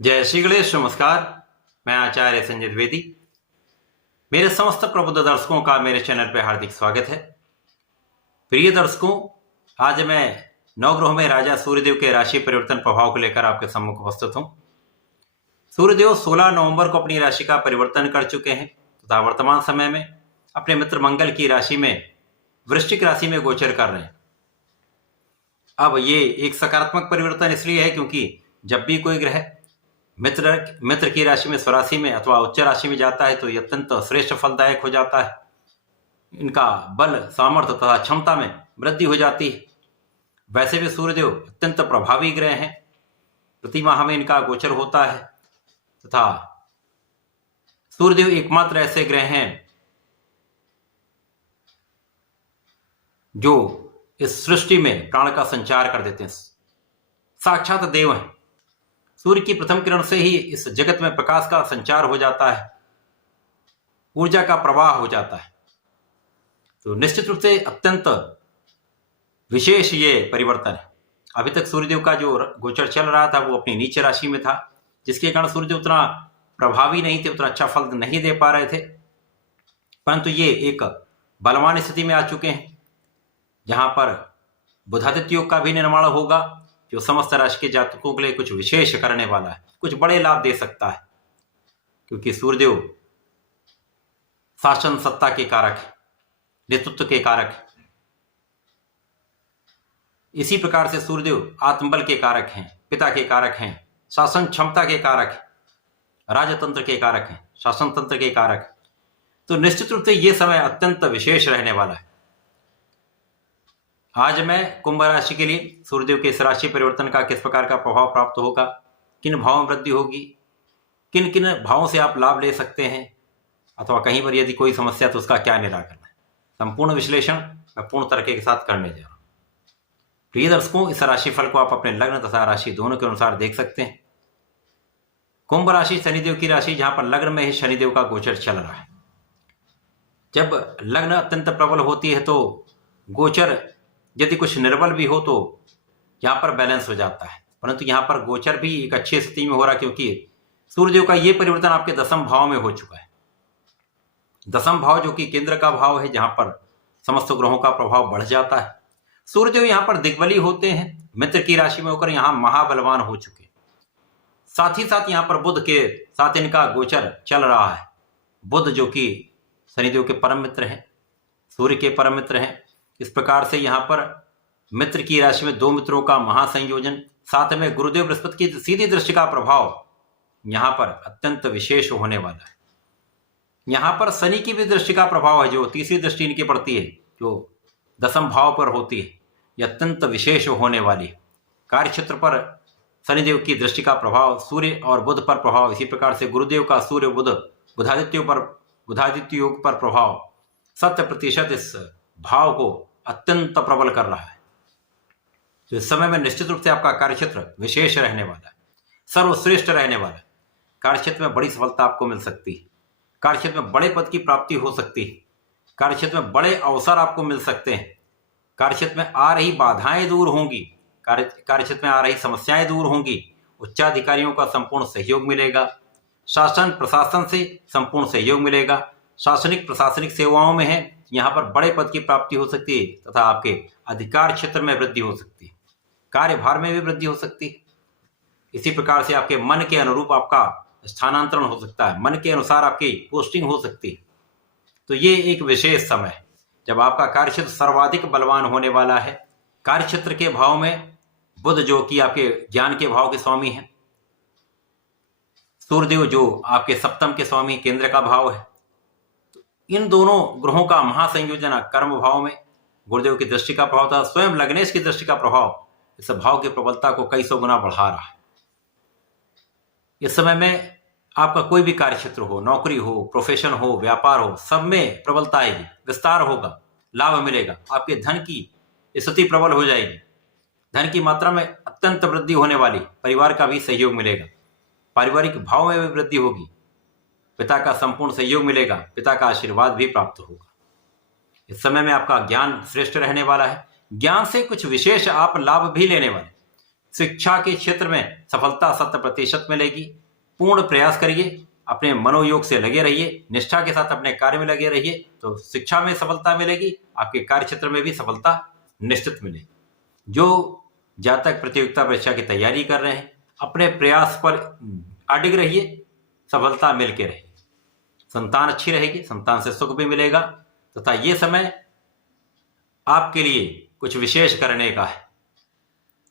जय श्री गणेश। नमस्कार। मैं आचार्य संजय द्विवेदी। मेरे समस्त प्रबुद्ध दर्शकों का मेरे चैनल पर हार्दिक स्वागत है। प्रिय दर्शकों, आज मैं नवग्रहों में राजा सूर्यदेव के राशि परिवर्तन प्रभाव को लेकर आपके सम्मुख उपस्थित हूं। सूर्यदेव 16 नवंबर को अपनी राशि का परिवर्तन कर चुके हैं तथा वर्तमान समय में अपने मित्र मंगल की राशि में वृश्चिक राशि में गोचर कर रहे हैं। अब ये एक सकारात्मक परिवर्तन इसलिए है क्योंकि जब भी कोई ग्रह मित्र की राशि में स्वराशि में अथवा उच्च राशि में जाता है तो यह अत्यंत श्रेष्ठ फलदायक हो जाता है। इनका बल, सामर्थ्य तथा क्षमता में वृद्धि हो जाती है। वैसे भी सूर्यदेव अत्यंत प्रभावी ग्रह हैं। प्रति माह में इनका गोचर होता है तथा सूर्यदेव एकमात्र ऐसे ग्रह हैं जो इस सृष्टि में प्राण का संचार कर देते हैं। साक्षात देव हैं। सूर्य की प्रथम किरण से ही इस जगत में प्रकाश का संचार हो जाता है, ऊर्जा का प्रवाह हो जाता है। तो निश्चित रूप से अत्यंत विशेष ये परिवर्तन है। अभी तक सूर्यदेव का जो गोचर चल रहा था वो अपनी नीच राशि में था, जिसके कारण सूर्यदेव उतना प्रभावी नहीं थे, उतना अच्छा फल नहीं दे पा रहे थे। परंतु ये एक बलवान स्थिति में आ चुके हैं जहां पर बुधादित्य योग का भी निर्माण होगा, जो समस्त राशि के जातकों के लिए कुछ विशेष करने वाला है, कुछ बड़े लाभ दे सकता है। क्योंकि सूर्यदेव शासन सत्ता के कारक है, नेतृत्व के कारक है। इसी प्रकार से सूर्यदेव आत्मबल के कारक हैं, पिता के कारक हैं, शासन क्षमता के कारक हैं, राजतंत्र के कारक हैं, शासन तंत्र के कारक हैं। तो निश्चित रूप से यह समय अत्यंत विशेष रहने वाला है। आज मैं कुंभ राशि के लिए सूर्यदेव के इस राशि परिवर्तन का किस प्रकार का प्रभाव प्राप्त होगा, किन भावों में वृद्धि होगी, किन किन भावों से आप लाभ ले सकते हैं, अथवा कहीं पर यदि कोई समस्या तो उसका क्या निराकरण है, संपूर्ण विश्लेषण मैं पूर्ण तरीके के साथ करने जा रहा हूं। प्रिय दर्शकों, इस राशि फल को आप अपने लग्न तथा राशि दोनों के अनुसार देख सकते हैं। कुंभ राशि शनिदेव की राशि, जहां पर लग्न में ही शनिदेव का गोचर चल रहा है। जब लग्न अत्यंत प्रबल होती है तो गोचर यदि कुछ निर्बल भी हो तो यहां पर बैलेंस हो जाता है। परंतु यहां पर गोचर भी एक अच्छी स्थिति में हो रहा, क्योंकि सूर्यदेव का यह परिवर्तन आपके दसम भाव में हो चुका है। दसम भाव जो कि केंद्र का भाव है, जहां पर समस्त ग्रहों का प्रभाव बढ़ जाता है। सूर्यदेव यहां पर दिग्बली होते हैं, मित्र की राशि में होकर यहां महाबलवान हो चुके। साथ ही साथ यहां पर बुध के साथ इनका गोचर चल रहा है। बुध जो कि शनिदेव के परम मित्र हैं, सूर्य के परम मित्र हैं। इस प्रकार से यहां पर मित्र की राशि में दो मित्रों का महासंयोजन, साथ में गुरुदेव बृहस्पति की सीधी दृष्टि का प्रभाव यहां पर अत्यंत विशेष होने वाला है। यहां पर शनि की भी दृष्टि का प्रभाव है, जो तीसरी दृष्टि इनकी पड़ती है, जो दसम भाव पर होती है। यह अत्यंत विशेष होने वाली है। कार्यक्षेत्र पर शनिदेव की दृष्टि का प्रभाव, सूर्य और बुध पर प्रभाव, इसी प्रकार से गुरुदेव का सूर्य बुध बुधादित्य योग पर प्रभाव 100% इस भाव को अत्यंत प्रबल कर रहा है। तो इस समय में निश्चित रूप से आपका कार्यक्षेत्र विशेष रहने वाला है, सर्वश्रेष्ठ रहने वाला है। कार्यक्षेत्र में बड़ी सफलता आपको मिल सकती है। कार्यक्षेत्र में बड़े पद की प्राप्ति हो सकती है। कार्यक्षेत्र में बड़े अवसर आपको मिल सकते हैं। कार्यक्षेत्र में आ रही बाधाएं दूर होंगी। कार्यक्षेत्र में आ रही समस्याएं दूर होंगी। उच्चाधिकारियों का संपूर्ण सहयोग मिलेगा। शासन प्रशासन से संपूर्ण सहयोग मिलेगा। शासनिक प्रशासनिक सेवाओं में है, यहाँ पर बड़े पद की प्राप्ति हो सकती है तथा आपके अधिकार क्षेत्र में वृद्धि हो सकती है। कार्यभार में भी वृद्धि हो सकती है। इसी प्रकार से आपके मन के अनुरूप आपका स्थानांतरण हो सकता है, मन के अनुसार आपकी पोस्टिंग हो सकती है। तो ये एक विशेष समय है जब आपका कार्यक्षेत्र सर्वाधिक बलवान होने वाला है। कार्यक्षेत्र के भाव में बुध जो कि आपके ज्ञान के भाव के स्वामी है, सूर्यदेव जो आपके सप्तम के स्वामी केंद्र का भाव है, इन दोनों ग्रहों का महासंयोजन कर्म भाव में गुरुदेव की दृष्टि का प्रभाव था। स्वयं लग्नेश की दृष्टि का प्रभाव इस भाव की प्रबलता को कई सौ गुना बढ़ा रहा है। इस समय में आपका कोई भी कार्यक्षेत्र हो, नौकरी हो, प्रोफेशन हो, व्यापार हो, सब में प्रबलता आएगी, विस्तार होगा, लाभ मिलेगा। आपके धन की स्थिति प्रबल हो जाएगी। धन की मात्रा में अत्यंत वृद्धि होने वाली। परिवार का भी सहयोग मिलेगा। पारिवारिक भाव में भी वृद्धि होगी। पिता का संपूर्ण सहयोग मिलेगा। पिता का आशीर्वाद भी प्राप्त होगा। इस समय में आपका ज्ञान श्रेष्ठ रहने वाला है। ज्ञान से कुछ विशेष आप लाभ भी लेने वाले। शिक्षा के क्षेत्र में सफलता 100% मिलेगी। पूर्ण प्रयास करिए, अपने मनोयोग से लगे रहिए, निष्ठा के साथ अपने कार्य में लगे रहिए, तो शिक्षा में सफलता मिलेगी, आपके कार्य क्षेत्र में भी सफलता निश्चित मिलेगी। जो जातक प्रतियोगिता परीक्षा की तैयारी कर रहे हैं, अपने प्रयास पर अडिग रहिए, सफलता मिलके रहेगी। संतान अच्छी रहेगी, संतान से सुख भी मिलेगा, तथा ये समय आपके लिए कुछ विशेष करने का है।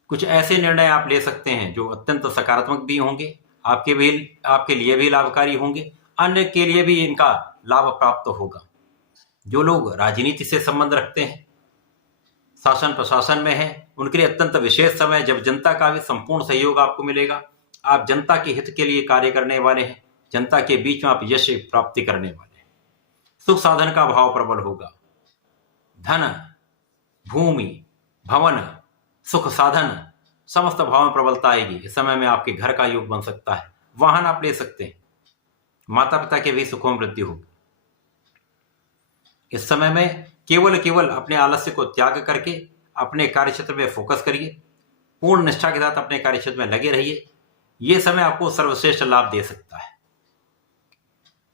कुछ ऐसे निर्णय आप ले सकते हैं जो अत्यंत सकारात्मक भी होंगे, आपके लिए भी लाभकारी होंगे, अन्य के लिए भी इनका लाभ प्राप्त होगा। जो लोग राजनीति से संबंध रखते हैं, शासन प्रशासन में हैं, उनके लिए अत्यंत विशेष समय, जब जनता का भी संपूर्ण सहयोग आपको मिलेगा। आप जनता के हित के लिए कार्य करने वाले हैं, जनता के बीच में आप यश प्राप्ति करने वाले हैं। सुख साधन का भाव प्रबल होगा। धन, भूमि, भवन, सुख साधन समस्त भाव में प्रबलता आएगी। इस समय में आपके घर का योग बन सकता है, वाहन आप ले सकते हैं, माता पिता के भी सुखों में वृद्धि होगी। इस समय में केवल अपने आलस्य को त्याग करके अपने कार्य क्षेत्र में फोकस करिए, पूर्ण निष्ठा के साथ अपने कार्य क्षेत्र में लगे रहिए। यह समय आपको सर्वश्रेष्ठ लाभ दे सकता है।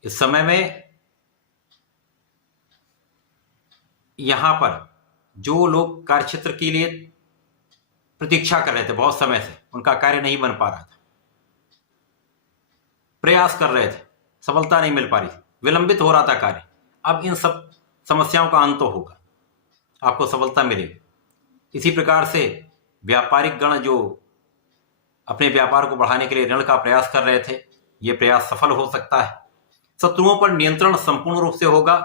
इस समय में यहां पर जो लोग कार्य क्षेत्र के लिए प्रतीक्षा कर रहे थे, बहुत समय से उनका कार्य नहीं बन पा रहा था, प्रयास कर रहे थे, सफलता नहीं मिल पा रही, विलंबित हो रहा था कार्य, अब इन सब समस्याओं का अंत होगा, आपको सफलता मिलेगी। इसी प्रकार से व्यापारिक गण जो अपने व्यापार को बढ़ाने के लिए ऋण का प्रयास कर रहे थे, ये प्रयास सफल हो सकता है। शत्रुओं पर नियंत्रण संपूर्ण रूप से होगा,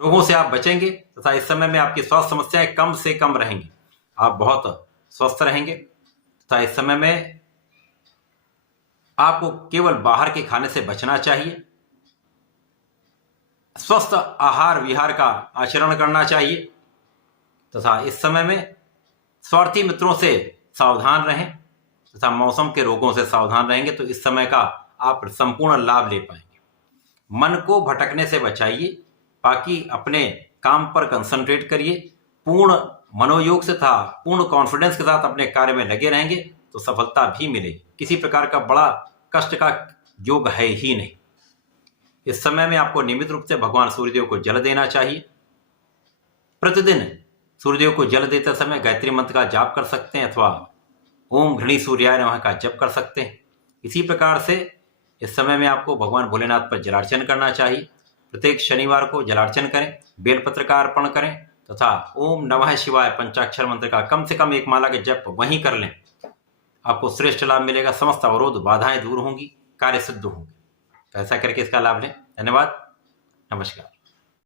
रोगों से आप बचेंगे, तथा इस समय में आपकी स्वास्थ्य समस्याएं कम से कम रहेंगी, आप बहुत स्वस्थ रहेंगे। तथा इस समय में आपको केवल बाहर के खाने से बचना चाहिए, स्वस्थ आहार विहार का आचरण करना चाहिए, तथा इस समय में स्वार्थी मित्रों से सावधान रहें, तथा मौसम के रोगों से सावधान रहेंगे तो इस समय का आप संपूर्ण लाभ ले पाएंगे। मन को भटकने से बचाइए, बाकी अपने काम पर कंसंट्रेट करिए, पूर्ण मनोयोग से था पूर्ण कॉन्फिडेंस के साथ अपने कार्य में लगे रहेंगे तो सफलता भी मिलेगी। किसी प्रकार का बड़ा कष्ट का योग है ही नहीं। इस समय में आपको नियमित रूप से भगवान सूर्यदेव को जल देना चाहिए। प्रतिदिन सूर्यदेव को जल देते समय गायत्री मंत्र का जाप कर सकते हैं, अथवा ओम घृणी सूर्याय नमः का जप कर सकते हैं। इसी प्रकार से इस समय में आपको भगवान भोलेनाथ पर जलार्चन करना चाहिए। प्रत्येक शनिवार को जलार्चन करें, बेलपत्र का अर्पण करें, तथा ओम नमः शिवाय पंचाक्षर मंत्र का कम से कम एक माला के जप वहीं कर लें, आपको श्रेष्ठ लाभ मिलेगा। समस्त अवरोध बाधाएं दूर होंगी, कार्य सिद्ध होंगे। तो ऐसा करके इसका लाभ लें। धन्यवाद, नमस्कार।